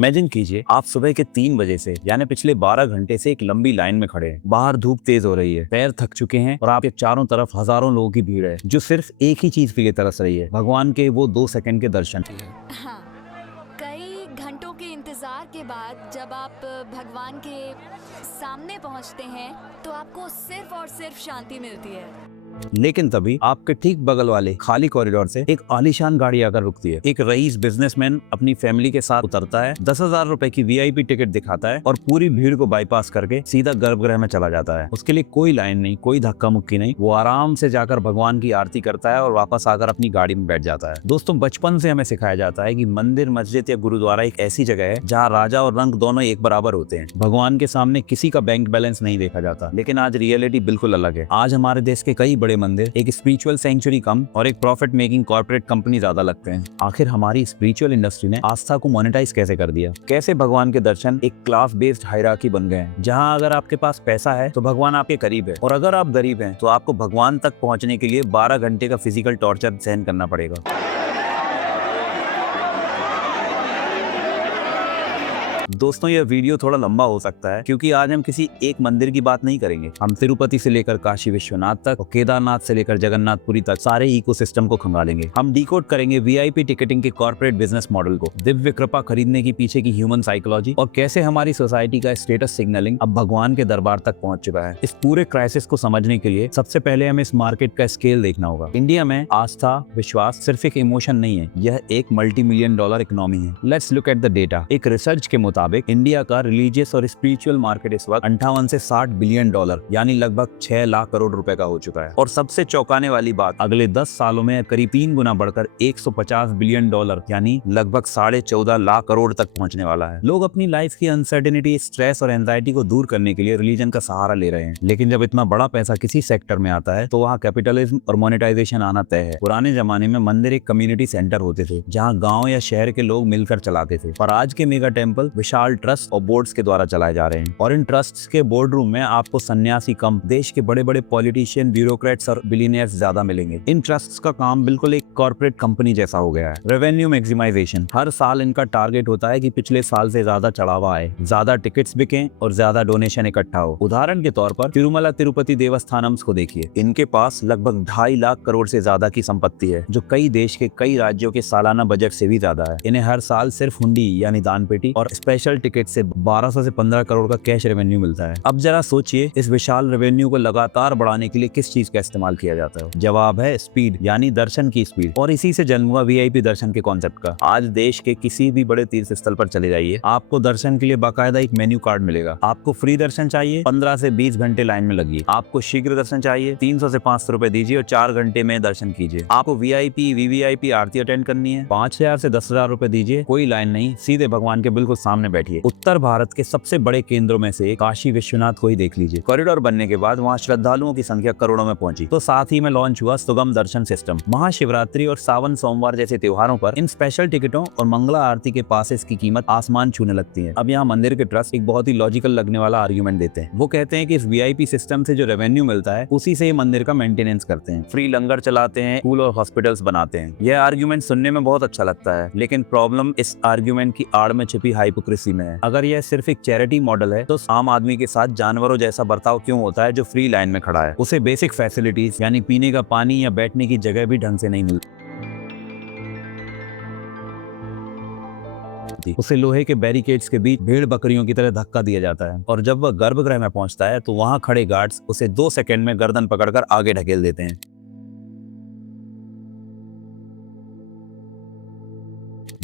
Imagine कीजिए आप सुबह के 3 बजे से यानी पिछले 12 घंटे से एक लंबी लाइन में खड़े हैं। बाहर धूप तेज हो रही है, पैर थक चुके हैं और आपके चारों तरफ हजारों लोगों की भीड़ है जो सिर्फ एक ही चीज के लिए तरस रही है, भगवान के वो 2 सेकंड के दर्शन। हाँ, कई घंटों के इंतजार के बाद जब आप भगवान के सामने पहुंचते हैं तो आपको सिर्फ और सिर्फ शांति मिलती है। लेकिन तभी आपके ठीक बगल वाले खाली कॉरिडोर से एक आलीशान गाड़ी आकर रुकती है। एक रईस बिजनेसमैन अपनी फैमिली के साथ उतरता है, 10,000 रुपए की वीआईपी टिकट दिखाता है और पूरी भीड़ को बाईपास करके सीधा गर्भगृह में चला जाता है। उसके लिए कोई लाइन नहीं, कोई धक्का मुक्की नहीं, वो आराम से जाकर भगवान की आरती करता है और वापस आकर अपनी गाड़ी में बैठ जाता है। दोस्तों, बचपन से हमें सिखाया जाता है कि मंदिर, मस्जिद या गुरुद्वारा एक ऐसी जगह है जहाँ राजा और रंग दोनों एक बराबर होते हैं। भगवान के सामने किसी का बैंक बैलेंस नहीं देखा जाता। लेकिन आज रियलिटी बिल्कुल अलग है। आज हमारे देश के कई बड़े मंदिर एक स्पिरिचुअल सेंचुरी कम और एक प्रॉफिट मेकिंग कॉर्पोरेट कंपनी ज्यादा लगते हैं। आखिर हमारी स्पिरिचुअल इंडस्ट्री ने आस्था को मोनेटाइज कैसे कर दिया? कैसे भगवान के दर्शन एक क्लास बेस्ड हायरार्की बन गए हैं, जहां अगर आपके पास पैसा है तो भगवान आपके करीब है और अगर आप गरीब हैं तो आपको भगवान तक पहुंचने के लिए 12 घंटे का फिजिकल टॉर्चर सहन करना पड़ेगा। दोस्तों, यह वीडियो थोड़ा लंबा हो सकता है क्योंकि आज हम किसी एक मंदिर की बात नहीं करेंगे। हम तिरुपति से लेकर काशी विश्वनाथ तक और केदारनाथ से लेकर जगन्नाथपुरी तक सारे इकोसिस्टम को खंगालेंगे। हम डिकोड करेंगे वीआईपी टिकटिंग के कॉर्पोरेट बिजनेस मॉडल को, दिव्य कृपा खरीदने के पीछे की ह्यूमन साइकोलॉजी और कैसे हमारी सोसाइटी का स्टेटस सिग्नलिंग अब भगवान के दरबार तक पहुंच चुका है। इस पूरे क्राइसिस को समझने के लिए सबसे पहले हमें इस मार्केट का स्केल देखना होगा। इंडिया में आस्था, विश्वास सिर्फ एक इमोशन नहीं है, यह एक मल्टी-मिलियन डॉलर इकोनॉमी है। Let's look at the data. एक रिसर्च के मुताबिक इंडिया का रिलीजियस और स्पिरिचुअल मार्केट इस वक्त 58 से 60 बिलियन डॉलर यानी लगभग 6 लाख करोड़ रुपए का हो चुका है। और सबसे चौंकाने वाली बात, अगले 10 सालों में करीब 3 गुना बढ़कर 150 बिलियन डॉलर यानी लगभग 14.5 लाख करोड़ तक पहुंचने वाला है। लोग अपनी लाइफ की अनसर्टेनिटी, स्ट्रेस और एंजाइटी को दूर करने के लिए रिलीजन का सहारा ले रहे हैं। लेकिन जब इतना बड़ा पैसा किसी सेक्टर में आता है तो वहाँ कैपिटलिज्म और मोनेटाइजेशन आना तय है। पुराने जमाने में मंदिर एक कम्युनिटी सेंटर होते थे जहाँ गाँव या शहर के लोग मिलकर चलाते थे, और आज के मेगा टेम्पल विशाल ट्रस्ट और बोर्ड्स के द्वारा चलाए जा रहे हैं। और इन ट्रस्ट्स के बोर्ड रूम में आपको सन्यासी कम, देश के बड़े बड़े पॉलिटिशियन, ब्यूरोक्रेट्स और बिलियनियर्स ज्यादा मिलेंगे। इन ट्रस्ट्स का काम बिल्कुल एक कॉर्पोरेट कंपनी जैसा हो गया है। रेवेन्यू मैक्सिमाइजेशन, हर साल इनका टारगेट होता है कि पिछले साल से ज्यादा चढ़ावा आए, ज्यादा टिकट्स बिकें और ज्यादा डोनेशन इकट्ठा हो। उदाहरण के तौर पर तिरुमला तिरुपति देवस्थानम्स को देखिए, इनके पास लगभग 2.5 लाख करोड़ से ज्यादा की संपत्ति है, जो कई देश के कई राज्यों के सालाना बजट से भी ज्यादा है। इन्हें हर साल सिर्फ हुंडी यानी दान पेटी और स्पेशल टिकट से 1200 से 15 करोड़ का कैश रेवेन्यू मिलता है। अब जरा सोचिए, इस विशाल रेवेन्यू को लगातार बढ़ाने के लिए किस चीज का इस्तेमाल किया जाता है? जवाब है स्पीड, यानी दर्शन की स्पीड। और इसी से जन्म हुआ वीआईपी दर्शन के कॉन्सेप्ट का। आज देश के किसी भी बड़े तीर्थ स्थल पर चले जाइए, आपको दर्शन के लिए बाकायदा एक मेन्यू कार्ड मिलेगा। आपको फ्री दर्शन चाहिए, 15 से 20 घंटे लाइन में लगिए। आपको शीघ्र दर्शन चाहिए, 300 से 500 रुपए दीजिए और 4 घंटे में दर्शन कीजिए। आपको वीआईपी, वीवीआईपी आरती अटेंड करनी है, 5,000 से 10,000 रुपए दीजिए, कोई लाइन नहीं, सीधे भगवान के बिल्कुल सामने बैठिए। उत्तर भारत के सबसे बड़े केंद्रों में से काशी विश्वनाथ को ही देख लीजिए। कॉरिडोर बनने के बाद वहाँ श्रद्धालुओं की संख्या करोड़ों में पहुंची। तो साथ ही में लॉन्च हुआ सुगम दर्शन सिस्टम। महाशिवरात्रि और सावन सोमवार जैसे त्योहारों पर इन स्पेशल टिकटों और मंगला आरती के पासेस की कीमत आसमान छूने लगती है। अब यहाँ मंदिर के ट्रस्ट एक बहुत ही लॉजिकल लगने वाला आर्गुमेंट देते हैं। वो कहते हैं कि इस वीआईपी सिस्टम से जो रेवेन्यू मिलता है उसी से ये मंदिर का मेंटेनेंस करते हैं, फ्री लंगर चलाते हैं, स्कूल और हॉस्पिटल्स बनाते हैं। यह आर्गुमेंट सुनने में बहुत अच्छा लगता है, लेकिन प्रॉब्लम इस आर्गुमेंट की आड़ में छिपी हाइपोक्रेसी में है। अगर यह सिर्फ एक चैरिटी मॉडल है तो आम आदमी के साथ जानवरों जैसा बर्ताव क्यों होता है जो फ्री लाइन में खड़ा है? उसे बेसिक फैसिलिटीज यानी पीने का पानी या बैठने की जगह भी ढंग से नहीं मिलती। उसे लोहे के बैरिकेड्स के बीच भेड़ बकरियों की तरह धक्का दिया जाता है, और जब वह गर्भगृह में पहुंचता है तो वहां खड़े गार्ड्स उसे 2 सेकंड में गर्दन पकड़कर आगे ढकेल देते हैं।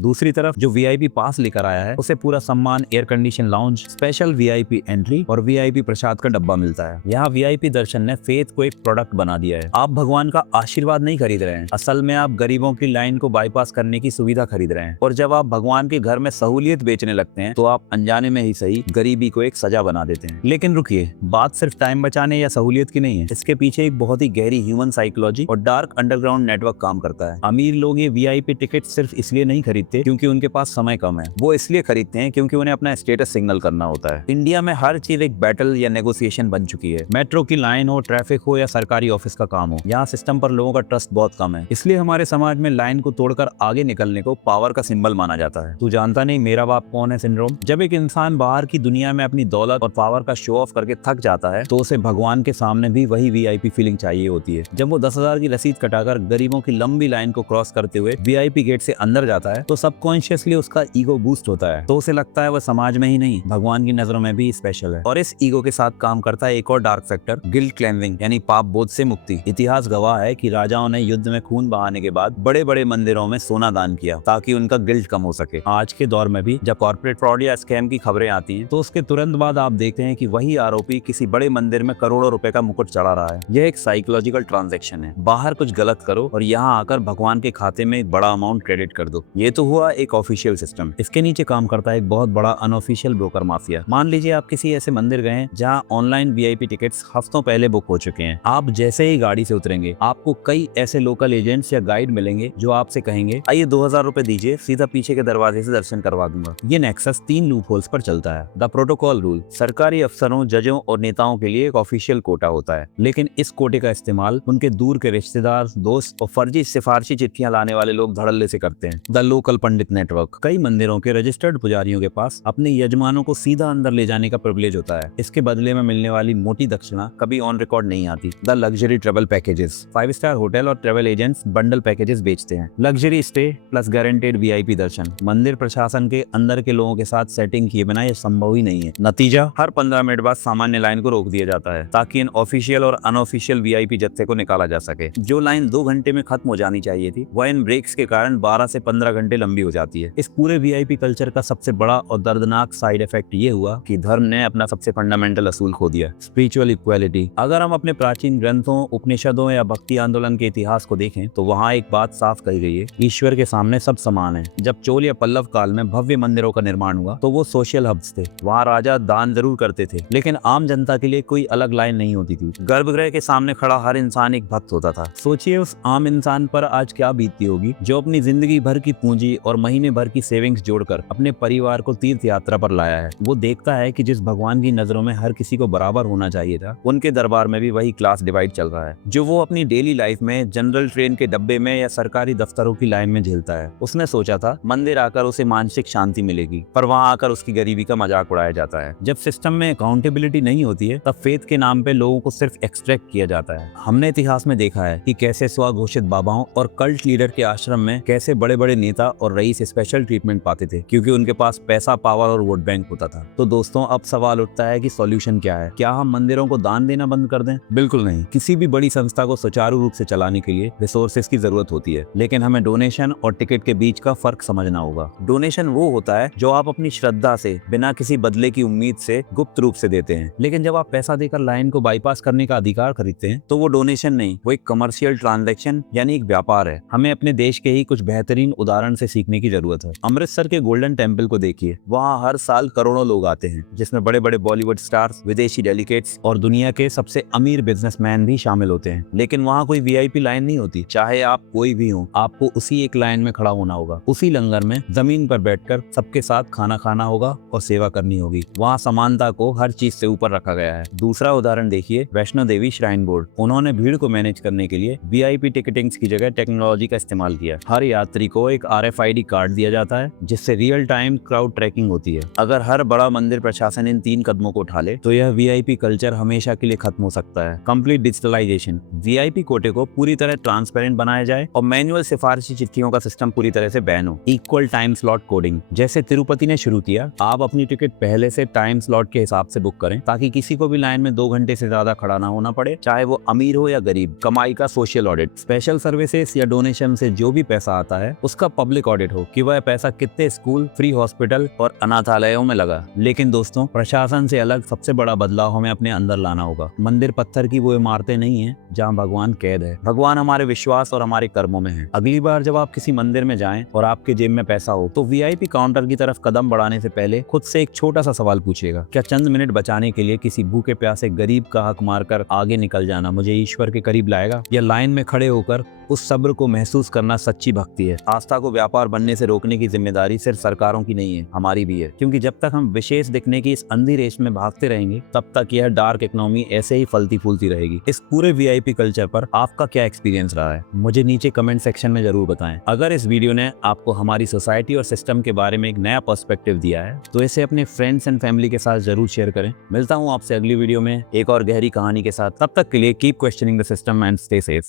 दूसरी तरफ जो वीआईपी पास लेकर आया है उसे पूरा सम्मान, air condition lounge, special VIP entry और वीआईपी प्रसाद का डब्बा मिलता है। यहाँ वीआईपी दर्शन ने फेथ को एक प्रोडक्ट बना दिया है। आप भगवान का आशीर्वाद नहीं खरीद रहे हैं, असल में आप गरीबों की लाइन को बाईपास करने की सुविधा खरीद रहे हैं। और जब आप भगवान के घर में सहूलियत बेचने लगते हैं तो आप अनजाने में ही सही गरीबी को एक सजा बना देते हैं। लेकिन रुकिए, बात सिर्फ टाइम बचाने या सहूलियत की नहीं है। इसके पीछे एक बहुत ही गहरी ह्यूमन साइकोलॉजी और डार्क अंडरग्राउंड नेटवर्क काम करता है। अमीर लोग ये वीआईपी टिकट सिर्फ इसलिए नहीं खरीदते खरीदते क्योंकि उनके पास समय कम है, वो इसलिए खरीदते हैं क्योंकि उन्हें अपना स्टेटस सिग्नल करना होता है। इंडिया में हर चीज एक बैटल या नेगोशिएशन बन चुकी है। मेट्रो की लाइन हो, ट्रैफिक हो या सरकारी ऑफिस का काम हो, यहाँ सिस्टम पर लोगों का ट्रस्ट बहुत कम है। इसलिए हमारे समाज में लाइन को तोड़कर आगे निकलने को पावर का सिंबल माना जाता है। तू जानता नहीं मेरा बाप कौन है सिंड्रोम। जब एक इंसान बाहर की दुनिया में अपनी दौलत और पावर का शो ऑफ करके थक जाता है तो उसे भगवान के सामने भी वही वीआईपी फीलिंग चाहिए होती है। जब वो 10,000 की रसीद कटाकर गरीबों की लंबी लाइन को क्रॉस करते हुए वीआईपी गेट से अंदर जाता है तो सबकॉन्शियसली उसका ईगो बूस्ट होता है। तो उसे लगता है वह समाज में ही नहीं भगवान की नजरों में भी स्पेशल है। और इस ईगो के साथ काम करता है एक और डार्क फैक्टर, गिल्ट क्लेंजिंग यानी पाप बोझ से मुक्ति। इतिहास गवाह है कि राजाओं ने युद्ध में खून बहाने के बाद बड़े बड़े मंदिरों में सोना दान किया ताकि उनका गिल्ट कम हो सके। आज के दौर में भी जब कॉर्पोरेट फ्रॉड या स्कैम की खबरें आती हैं तो उसके तुरंत बाद आप देखते हैं कि वही आरोपी किसी बड़े मंदिर में करोड़ों रुपए का मुकुट चढ़ा रहा है। यह एक साइकोलॉजिकल ट्रांजैक्शन है। बाहर कुछ गलत करो और यहाँ आकर भगवान के खाते में एक बड़ा अमाउंट क्रेडिट कर दो। ये तो हुआ एक ऑफिशियल सिस्टम। इसके नीचे काम करता है एक बहुत बड़ा अनऑफिशियल ब्रोकर माफिया। मान लीजिए आप किसी ऐसे मंदिर गए हैं जहाँ ऑनलाइन वीआईपी टिकट्स हफ्तों पहले बुक हो चुके हैं। आप जैसे ही गाड़ी से उतरेंगे आपको कई ऐसे लोकल एजेंट्स या गाइड मिलेंगे जो आपसे कहेंगे आइए 2,000 रुपए दीजिए, सीधा पीछे के दरवाजे से दर्शन करवा दूंगा। ये नेक्सस 3 लूप होल्स पर चलता है। द प्रोटोकॉल रूल सरकारी अफसरों, जजों और नेताओं के लिए एक ऑफिशियल कोटा होता है, लेकिन इस कोटे का इस्तेमाल उनके दूर के रिश्तेदार, दोस्त और फर्जी सिफारशी चिट्ठियां लाने वाले लोग धड़ल्ले से करते हैं। द लोकल पंडित नेटवर्क कई मंदिरों के रजिस्टर्ड पुजारियों के पास अपने यजमानों को सीधा अंदर ले जाने का प्रिविलेज होता है। इसके बदले में मिलने वाली मोटी दक्षिणा कभी ऑन रिकॉर्ड नहीं आती। The luxury travel packages 5 star hotel और ट्रेवल एजेंट्स बंडल पैकेजेस बेचते हैं। Luxury stay plus guaranteed VIP darshan. मंदिर प्रशासन के अंदर के लोगों के साथ सेटिंग किए बिना यह संभव ही नहीं है। नतीजा हर 15 मिनट बाद सामान्य लाइन को रोक दिया जाता है ताकि इन ऑफिशियल और अनऑफिशियल वीआईपी जत्थे को निकाला जा सके। जो लाइन 2 घंटे में खत्म हो जानी चाहिए थी वह इन ब्रेक्स के कारण 12 से 15 घंटे लंबी हो जाती है। इस पूरे वीआईपी कल्चर का सबसे बड़ा और दर्दनाक साइड इफेक्ट ये हुआ कि धर्म ने अपना सबसे फंडामेंटल असूल खो दिया, स्पिरिचुअल इक्वालिटी। अगर हम अपने प्राचीन ग्रंथों, उपनिषदों या भक्ति आंदोलन के इतिहास को देखें तो वहाँ एक बात साफ कही गई है, ईश्वर के सामने सब समान है। जब चोल या पल्लव काल में भव्य मंदिरों का निर्माण हुआ तो वो सोशल हब्स थे। वहाँ राजा दान जरूर करते थे लेकिन आम जनता के लिए कोई अलग लाइन नहीं होती थी। गर्भगृह के सामने खड़ा हर इंसान एक भक्त होता था। सोचिए उस आम इंसान पर आज क्या बीतती होगी जो अपनी जिंदगी भर की पूंजी और महीने भर की सेविंग्स जोड़कर अपने परिवार को तीर्थ यात्रा पर लाया है। वो देखता है कि जिस भगवान की नजरों में हर किसी को बराबर होना चाहिए था, उनके दरबार में भी वही क्लास डिवाइड चल रहा है जो वो अपनी डेली लाइफ में जनरल ट्रेन के डब्बे में या सरकारी दफ्तरों की लाइन में झेलता है। उसने सोचा था मंदिर आकर उसे मानसिक शांति मिलेगी, पर वहाँ आकर उसकी गरीबी का मजाक उड़ाया जाता है। जब सिस्टम में अकाउंटेबिलिटी नहीं होती है तब फेथ के नाम पे लोगों को सिर्फ एक्सट्रैक्ट किया जाता है। हमने इतिहास में देखा है कि कैसे स्वघोषित बाबाओं और कल्ट लीडर के आश्रम में कैसे बड़े बड़े नेता और रईस स्पेशल ट्रीटमेंट पाते थे क्योंकि उनके पास पैसा, पावर और वोट बैंक होता था। तो दोस्तों अब सवाल उठता है कि सॉल्यूशन क्या है? क्या हम मंदिरों को दान देना बंद कर दें? बिल्कुल नहीं। किसी भी बड़ी संस्था को सुचारू रूप से चलाने के लिए रिसोर्सेज की जरूरत होती है, लेकिन हमें डोनेशन और टिकट के बीच का फर्क समझना होगा। डोनेशन वो होता है जो आप अपनी श्रद्धा से बिना किसी बदले की उम्मीद से गुप्त रूप से देते हैं, लेकिन जब आप पैसा देकर लाइन को बाईपास करने का अधिकार खरीदते हैं तो वो डोनेशन नहीं, वो एक कमर्शियल ट्रांजैक्शन यानी एक व्यापार है। हमें अपने देश के ही कुछ बेहतरीन उदाहरण से सीखने की जरूरत है। अमृतसर के गोल्डन टेम्पल को देखिए, वहाँ हर साल करोड़ों लोग आते हैं जिसमें बड़े बड़े बॉलीवुड स्टार्स, विदेशी डेलीगेट्स और दुनिया के सबसे अमीर बिजनेसमैन भी शामिल होते हैं। लेकिन वहाँ कोई वीआईपी लाइन नहीं होती। चाहे आप कोई भी हो, आपको उसी एक लाइन में खड़ा होना होगा, उसी लंगर में जमीन पर बैठकर सबके साथ खाना खाना होगा और सेवा करनी होगी। वहाँ समानता को हर चीज से ऊपर रखा गया है। दूसरा उदाहरण देखिए, वैष्णो देवी श्राइन बोर्ड। उन्होंने भीड़ को मैनेज करने के लिए वीआईपी टिकटिंग्स की जगह टेक्नोलॉजी का इस्तेमाल किया। हर यात्री को एक RFID कार्ड दिया जाता है जिससे रियल टाइम क्राउड ट्रैकिंग होती है। अगर हर बड़ा मंदिर प्रशासन इन 3 कदमों को उठा ले तो यह वीआईपी कल्चर हमेशा के लिए खत्म हो सकता है। कंप्लीट डिजिटलाइजेशन, वीआईपी कोटे को पूरी तरह ट्रांसपेरेंट बनाया जाए और मैनुअल सिफारिशी चिट्ठियों का सिस्टम पूरी तरह से बैन हो। इक्वल टाइम स्लॉट कोडिंग, जैसे तिरुपति ने शुरू किया, आप अपनी टिकट पहले से टाइम स्लॉट के हिसाब से बुक करें ताकि किसी को भी लाइन में 2 घंटे से ज्यादा खड़ा ना होना पड़े, चाहे वो अमीर हो या गरीब। कमाई का सोशल ऑडिट, स्पेशल सर्विसेज या डोनेशन से जो भी पैसा आता है उसका पब्लिक ऑडिट हो कि वह पैसा कितने स्कूल, फ्री हॉस्पिटल और अनाथालयों में लगा। लेकिन दोस्तों, प्रशासन से अलग सबसे बड़ा बदलाव हमें अपने अंदर लाना होगा। मंदिर पत्थर की वो इमारतें नहीं है जहाँ भगवान कैद है। भगवान हमारे विश्वास और हमारे कर्मों में है। अगली बार जब आप किसी मंदिर में जाएं और आपके जेब में पैसा हो तो वीआईपी काउंटर की तरफ कदम बढ़ाने से पहले खुद से एक छोटा सा सवाल पूछिएगा, क्या चंद मिनट बचाने के लिए किसी भूखे प्यासे गरीब का हक मारकर आगे निकल जाना मुझे ईश्वर के करीब लाएगा, या लाइन में खड़े होकर उस सब्र को महसूस करना सच्ची भक्ति है। आस्था को व्यापार बनने से रोकने की जिम्मेदारी सिर्फ सरकारों की नहीं है, हमारी भी है। क्योंकि जब तक हम विशेष दिखने की इस अंधी रेस में भागते रहेंगे, तब तक यह डार्क इकोनॉमी ऐसे ही फलती फूलती रहेगी। इस पूरे वीआईपी कल्चर पर आपका क्या एक्सपीरियंस रहा है, मुझे नीचे कमेंट सेक्शन में जरूर बताएं। अगर इस वीडियो ने आपको हमारी सोसाइटी और सिस्टम के बारे में एक नया पर्सपेक्टिव दिया है, तो इसे अपने फ्रेंड्स एंड फैमिली के साथ जरूर शेयर करें। मिलता हूं आपसे अगली वीडियो में एक और गहरी कहानी के साथ। तब तक के लिए keep questioning the system and stay safe.